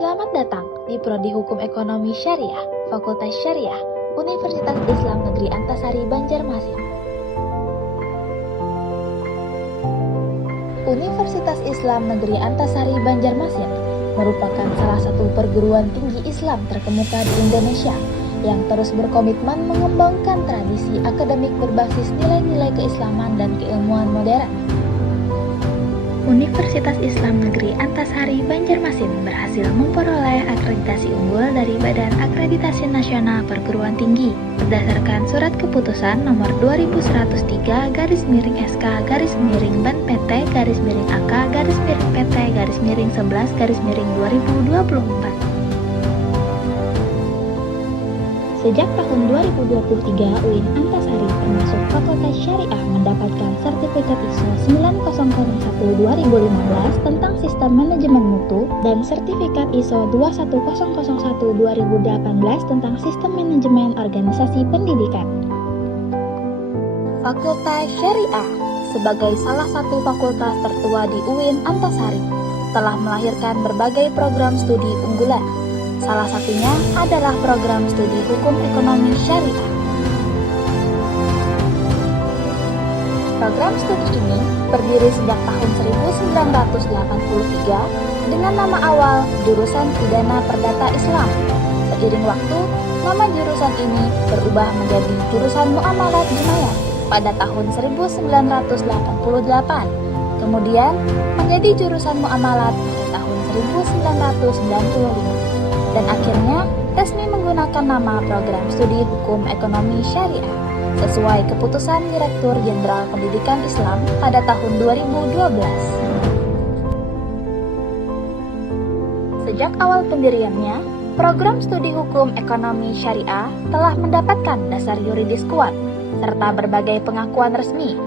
Selamat datang di Prodi Hukum Ekonomi Syariah, Fakultas Syariah, Universitas Islam Negeri Antasari Banjarmasin. Universitas Islam Negeri Antasari Banjarmasin merupakan salah satu perguruan tinggi Islam terkemuka di Indonesia yang terus berkomitmen mengembangkan tradisi akademik berbasis nilai-nilai keislaman dan keilmuan modern. Universitas Islam Negeri Antasari Banjarmasin berhasil memperoleh akreditasi unggul dari Badan Akreditasi Nasional Perguruan Tinggi berdasarkan Surat Keputusan Nomor 2103/BAK/PT/PT/11/2024. Sejak tahun 2023, UIN Antasari termasuk Fakultas Syariah mendapatkan sertifikat ISO 9001-2015 tentang sistem manajemen mutu dan sertifikat ISO 21001-2018 tentang sistem manajemen organisasi pendidikan. Fakultas Syariah sebagai salah satu fakultas tertua di UIN Antasari telah melahirkan berbagai program studi unggulan. Salah satunya adalah program studi Hukum Ekonomi Syariah. Program studi ini berdiri sejak tahun 1983 dengan nama awal Jurusan Pidana Perdata Islam. Seiring waktu, nama jurusan ini berubah menjadi Jurusan Muamalat Jinayat pada tahun 1988, kemudian menjadi Jurusan Muamalat pada tahun 1995. Dan akhirnya resmi menggunakan nama Program Studi Hukum Ekonomi Syariah sesuai keputusan Direktur Jenderal Pendidikan Islam pada tahun 2012. Sejak awal pendiriannya, Program Studi Hukum Ekonomi Syariah telah mendapatkan dasar yuridis kuat serta berbagai pengakuan resmi.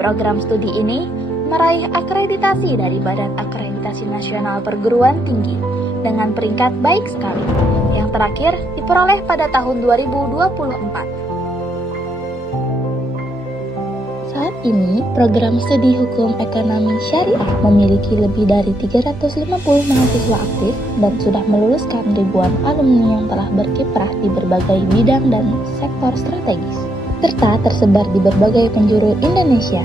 Program studi ini meraih akreditasi dari Badan Akreditasi Nasional Perguruan Tinggi dengan peringkat baik sekali, yang terakhir diperoleh pada tahun 2024. Saat ini, program studi Hukum Ekonomi Syariah memiliki lebih dari 350 mahasiswa aktif dan sudah meluluskan ribuan alumni yang telah berkiprah di berbagai bidang dan sektor strategis, serta tersebar di berbagai penjuru Indonesia.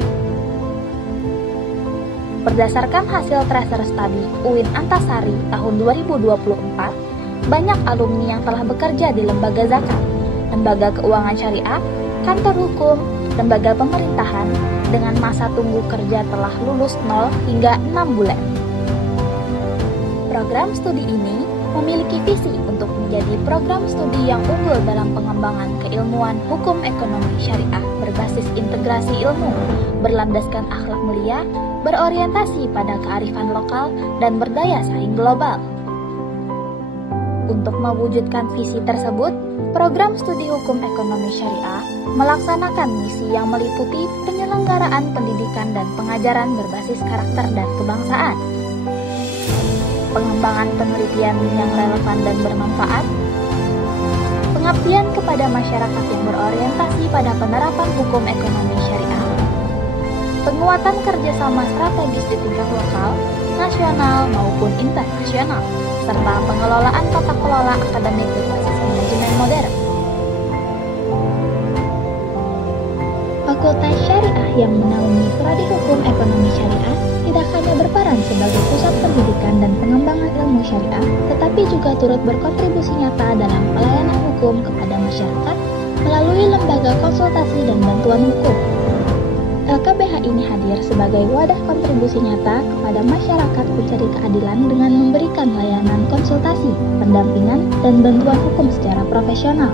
Berdasarkan hasil tracer study UIN Antasari tahun 2024, banyak alumni yang telah bekerja di lembaga zakat, lembaga keuangan syariah, kantor hukum, lembaga pemerintahan dengan masa tunggu kerja telah lulus 0 hingga 6 bulan. Program studi ini memiliki visi untuk menjadi program studi yang unggul dalam pengembangan keilmuan hukum ekonomi syariah berbasis integrasi ilmu, berlandaskan akhlak mulia, berorientasi pada kearifan lokal, dan berdaya saing global. Untuk mewujudkan visi tersebut, program studi hukum ekonomi syariah melaksanakan misi yang meliputi penyelenggaraan pendidikan dan pengajaran berbasis karakter dan kebangsaan, pengembangan penelitian yang relevan dan bermanfaat, pengabdian kepada masyarakat yang berorientasi pada penerapan hukum ekonomi syariah, penguatan kerjasama strategis di tingkat lokal, nasional maupun internasional, serta pengelolaan tata kelola akademik berbasis manajemen modern. Fakultas Syariah yang menaungi Prodi Hukum Ekonomi Syariah tidak hanya berperan sebagai pusat pendidikan dan pengembangan ilmu syariah, tetapi juga turut berkontribusi nyata dalam pelayanan hukum kepada masyarakat melalui lembaga konsultasi dan bantuan hukum. LKBH ini hadir sebagai wadah kontribusi nyata kepada masyarakat pencari keadilan dengan memberikan layanan konsultasi, pendampingan, dan bantuan hukum secara profesional.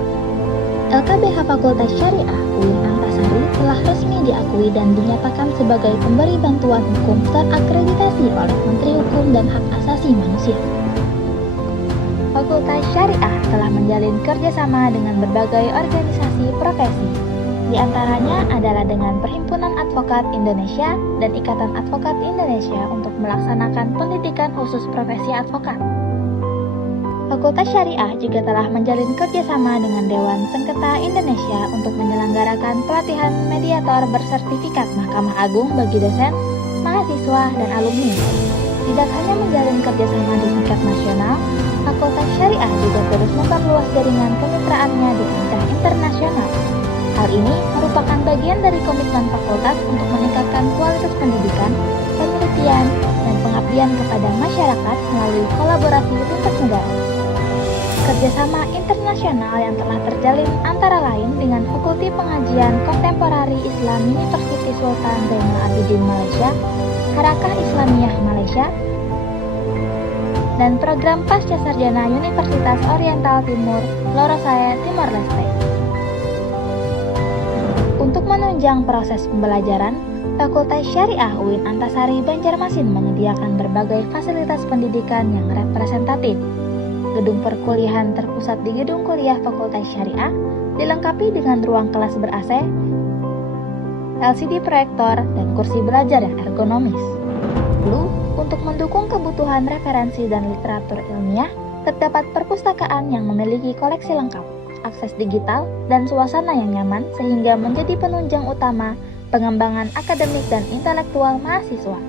LKBH Fakultas Syariah UIN Antasari telah resmi diakui dan dinyatakan sebagai pemberi bantuan hukum terakreditasi oleh Menteri Hukum dan Hak Asasi Manusia. Fakultas Syariah telah menjalin kerjasama dengan berbagai organisasi profesi. Di antaranya adalah dengan Perhimpunan Advokat Indonesia dan Ikatan Advokat Indonesia untuk melaksanakan pendidikan khusus profesi advokat. Fakultas Syariah juga telah menjalin kerjasama dengan Dewan Sengketa Indonesia untuk menyelenggarakan pelatihan mediator bersertifikat Mahkamah Agung bagi dosen, mahasiswa, dan alumni. Tidak hanya menjalin kerjasama di tingkat nasional, Fakultas Syariah juga terus memperluas jaringan kemitraannya di kancah internasional. Hal ini merupakan bagian dari komitmen fakultas untuk meningkatkan kualitas pendidikan, penelitian, dan pengabdian kepada masyarakat melalui kolaborasi lintas negara. Kerjasama internasional yang telah terjalin antara lain dengan Fakulti Pengajian Kontemporari Islam University Sultan Zainal Abidin Malaysia, Harakah Islamiyah Malaysia, dan program Pasca Sarjana Universitas Oriental Timur, Lorosae, Timor Leste. Untuk menunjang proses pembelajaran, Fakultas Syariah UIN Antasari Banjarmasin menyediakan berbagai fasilitas pendidikan yang representatif. Gedung perkuliahan terpusat di Gedung Kuliah Fakultas Syariah, dilengkapi dengan ruang kelas ber-AC, LCD proyektor, dan kursi belajar yang ergonomis. Lalu, untuk mendukung kebutuhan referensi dan literatur ilmiah, terdapat perpustakaan yang memiliki koleksi lengkap, akses digital, dan suasana yang nyaman sehingga menjadi penunjang utama pengembangan akademik dan intelektual mahasiswa.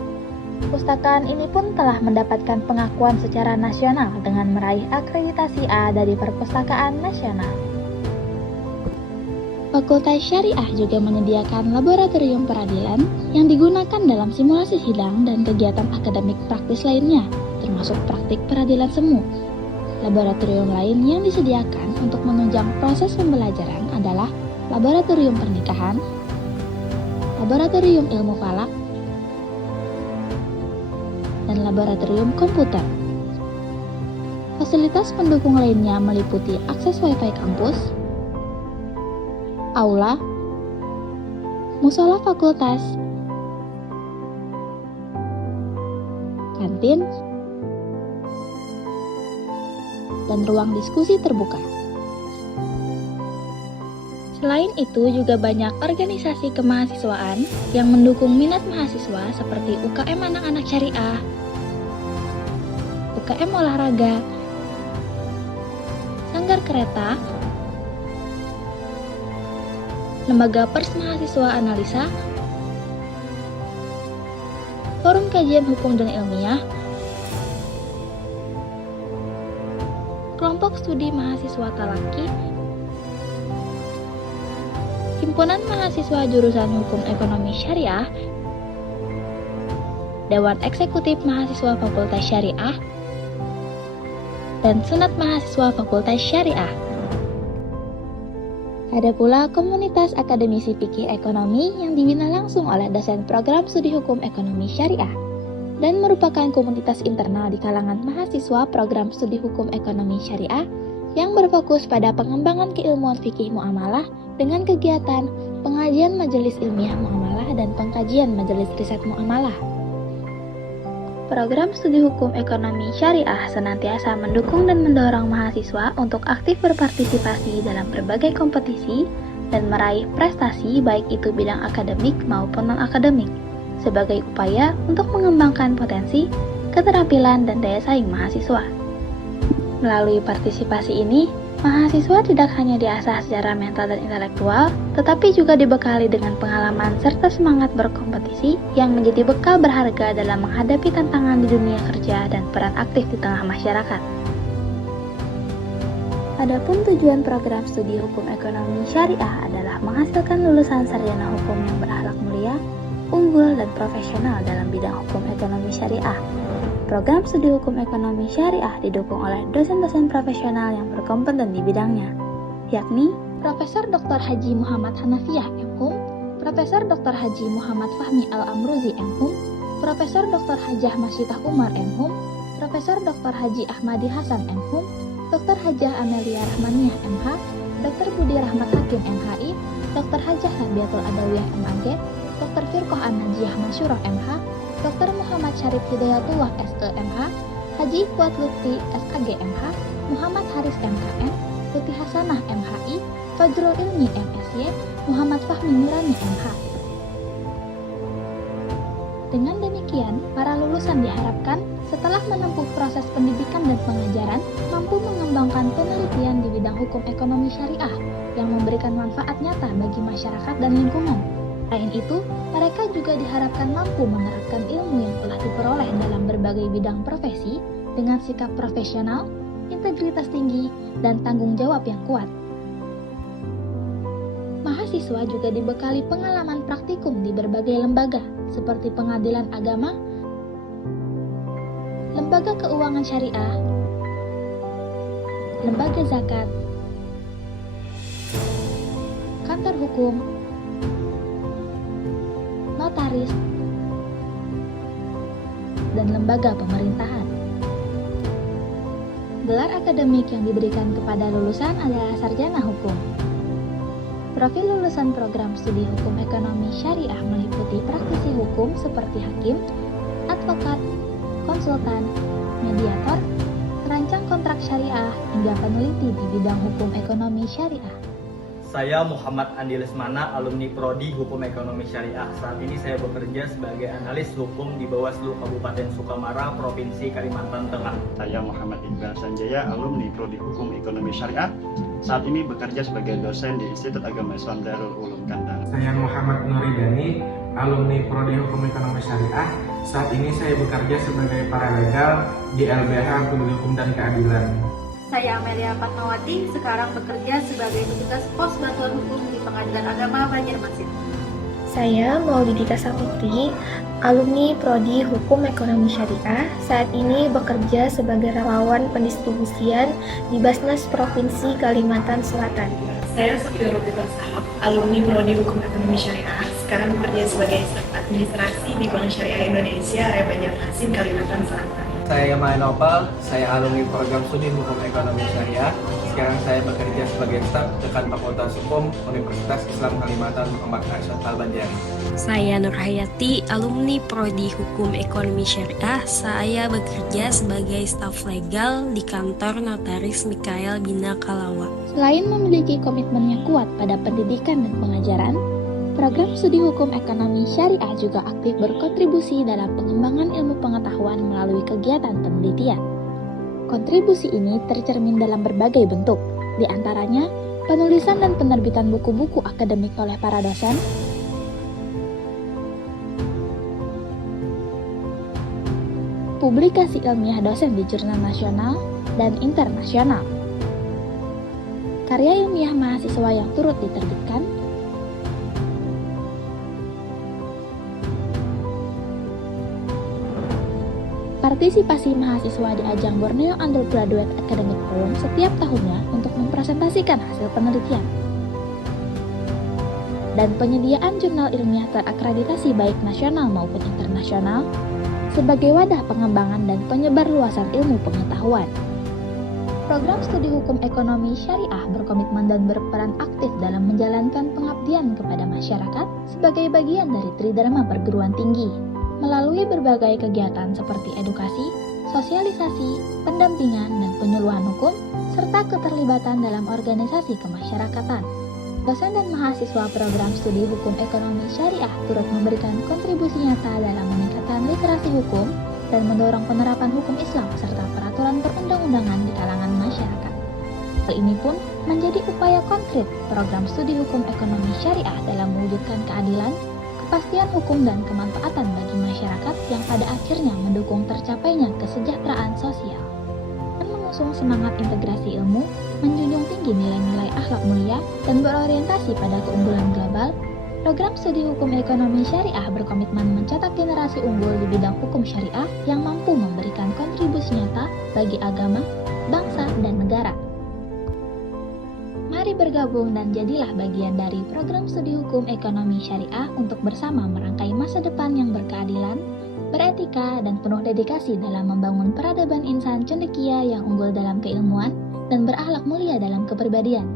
Perpustakaan ini pun telah mendapatkan pengakuan secara nasional dengan meraih akreditasi A dari Perpustakaan Nasional. Fakultas Syariah juga menyediakan laboratorium peradilan yang digunakan dalam simulasi sidang dan kegiatan akademik praktis lainnya, termasuk praktik peradilan semu. Laboratorium lain yang disediakan untuk menunjang proses pembelajaran adalah laboratorium pernikahan, laboratorium ilmu falak, dan laboratorium komputer. Fasilitas pendukung lainnya meliputi akses Wi-Fi kampus, aula, musola fakultas, kantin, dan ruang diskusi terbuka. Selain itu, juga banyak organisasi kemahasiswaan yang mendukung minat mahasiswa seperti UKM Anak-anak Syariah, UKM Olahraga, Sanggar Kereta, Lembaga Pers Mahasiswa Analisa, Forum Kajian Hukum dan Ilmiah, Kelompok Studi Mahasiswa Talaki, Himpunan Mahasiswa Jurusan Hukum Ekonomi Syariah, Dewan Eksekutif Mahasiswa Fakultas Syariah, dan Senat Mahasiswa Fakultas Syariah. Ada pula komunitas akademisi fikih ekonomi yang dibina langsung oleh dosen program studi hukum ekonomi syariah dan merupakan komunitas internal di kalangan mahasiswa program studi hukum ekonomi syariah yang berfokus pada pengembangan keilmuan fikih muamalah dengan kegiatan pengajian majelis ilmiah muamalah dan pengkajian majelis riset muamalah. Program studi hukum ekonomi syariah senantiasa mendukung dan mendorong mahasiswa untuk aktif berpartisipasi dalam berbagai kompetisi dan meraih prestasi baik itu bidang akademik maupun non-akademik, sebagai upaya untuk mengembangkan potensi, keterampilan, dan daya saing mahasiswa. Melalui partisipasi ini, mahasiswa tidak hanya diasah secara mental dan intelektual, tetapi juga dibekali dengan pengalaman serta semangat berkompetisi yang menjadi bekal berharga dalam menghadapi tantangan di dunia kerja dan peran aktif di tengah masyarakat. Adapun tujuan program studi hukum ekonomi syariah adalah menghasilkan lulusan sarjana hukum yang berakhlak mulia, unggul, dan profesional dalam bidang hukum ekonomi syariah. Program studi hukum ekonomi syariah didukung oleh dosen-dosen profesional yang berkompeten di bidangnya, yakni Profesor Dr. Haji Muhammad Hanafiyah M.Hum, Profesor Dr. Haji Muhammad Fahmi Al-Amruzi M.Hum, Profesor Dr. Hajah Masyitah Umar M.Hum, Profesor Dr. Haji Ahmadi Hasan M.Hum, Dr. Hajah Amelia Rahmaniyah M.H., Dr. Budi Rahmat Hakim M.Hi, Dr. Hajah Rabiatul Adawiyah M.Ag, Dr. Firqoh An-Najiyah Mansyurah M.H., Dr. Muhammad Syarif Hidayatullah S.E.M.H., Haji Kuat Lutfi S.A.G. M.H., Muhammad Haris M.K.M., Tuti Hasanah M.Hi, Fajrul Ilmi M.Sy., Muhammad Fahmi Nurani M.H. Dengan demikian, para lulusan diharapkan setelah menempuh proses pendidikan dan pengajaran, mampu mengembangkan penelitian di bidang hukum ekonomi syariah yang memberikan manfaat nyata bagi masyarakat dan lingkungan. Selain itu, mereka juga diharapkan mampu menerapkan ilmu yang telah diperoleh dalam berbagai berbagai bidang profesi dengan sikap profesional, integritas tinggi, dan tanggung jawab yang kuat. Mahasiswa juga dibekali pengalaman praktikum di berbagai lembaga seperti pengadilan agama, lembaga keuangan syariah, lembaga zakat, kantor hukum, notaris, dan lembaga pemerintahan. Gelar akademik yang diberikan kepada lulusan adalah sarjana hukum. Profil lulusan program studi hukum ekonomi syariah meliputi praktisi hukum seperti hakim, advokat, konsultan, mediator, perancang kontrak syariah, hingga peneliti di bidang hukum ekonomi syariah. Saya Muhammad Andi Lesmana, alumni Prodi Hukum Ekonomi Syariah. Saat ini saya bekerja sebagai analis hukum di Bawaslu Kabupaten Sukamara, Provinsi Kalimantan Tengah. Saya Muhammad Iqbal Sanjaya, alumni Prodi Hukum Ekonomi Syariah. Saat ini bekerja sebagai dosen di Institut Agama Islam Darul Ulum Kandang. Saya Muhammad Nuridani, alumni Prodi Hukum Ekonomi Syariah. Saat ini saya bekerja sebagai paralegal di LBH Studi Hukum dan Keadilan. Saya Amelia Fatmawati, sekarang bekerja sebagai petugas pos bantuan hukum di Pengadilan Agama Banjarmasin. Saya Maulidita Saputri, alumni Prodi Hukum Ekonomi Syariah. Saat ini bekerja sebagai relawan pendistribusian di Basnas Provinsi Kalimantan Selatan. Saya Sofia Rubita Sahab, alumni Prodi Hukum Ekonomi Syariah. Sekarang bekerja sebagai staf administrasi di Bank Syariah Indonesia, area Banjarmasin, Kalimantan Selatan. Saya Yaman Nopal, saya alumni program studi Hukum Ekonomi Syariah. Sekarang saya bekerja sebagai staf dekan Fakultas Hukum Universitas Islam Kalimantan Muhammad Arsyad Al-Banjari. Saya Nur Hayati, alumni Prodi Hukum Ekonomi Syariah. Saya bekerja sebagai staf legal di kantor Notaris Mikael Bina Kalawa. Selain memiliki komitmen yang kuat pada pendidikan dan pengajaran, program studi hukum ekonomi syariah juga aktif berkontribusi dalam pengembangan ilmu pengetahuan melalui kegiatan penelitian. Kontribusi ini tercermin dalam berbagai bentuk, di antaranya penulisan dan penerbitan buku-buku akademik oleh para dosen, publikasi ilmiah dosen di jurnal nasional dan internasional, karya ilmiah mahasiswa yang turut diterbitkan, partisipasi mahasiswa di ajang Borneo Undergraduate Academic Forum setiap tahunnya untuk mempresentasikan hasil penelitian, dan penyediaan jurnal ilmiah terakreditasi baik nasional maupun internasional sebagai wadah pengembangan dan penyebar luasan ilmu pengetahuan. Program studi hukum ekonomi syariah berkomitmen dan berperan aktif dalam menjalankan pengabdian kepada masyarakat sebagai bagian dari Tridharma perguruan tinggi, melalui berbagai kegiatan seperti edukasi, sosialisasi, pendampingan, dan penyuluhan hukum, serta keterlibatan dalam organisasi kemasyarakatan. Dosen dan mahasiswa program studi hukum ekonomi syariah turut memberikan kontribusi nyata dalam meningkatkan literasi hukum dan mendorong penerapan hukum Islam serta peraturan perundang-undangan di kalangan masyarakat. Hal ini pun menjadi upaya konkret program studi hukum ekonomi syariah dalam mewujudkan keadilan, kepastian hukum dan kemanfaatan bagi masyarakat yang pada akhirnya mendukung tercapainya kesejahteraan sosial. Dan mengusung semangat integrasi ilmu, menjunjung tinggi nilai-nilai akhlak mulia, dan berorientasi pada keunggulan global, program studi hukum ekonomi syariah berkomitmen mencetak generasi unggul di bidang hukum syariah yang mampu memberikan kontribusi nyata bagi agama, bangsa, dan negara. Mari bergabung dan jadilah bagian dari program studi hukum ekonomi syariah untuk bersama merangkai masa depan yang berkeadilan, beretika, dan penuh dedikasi dalam membangun peradaban insan cendekia yang unggul dalam keilmuan dan berakhlak mulia dalam kepribadian.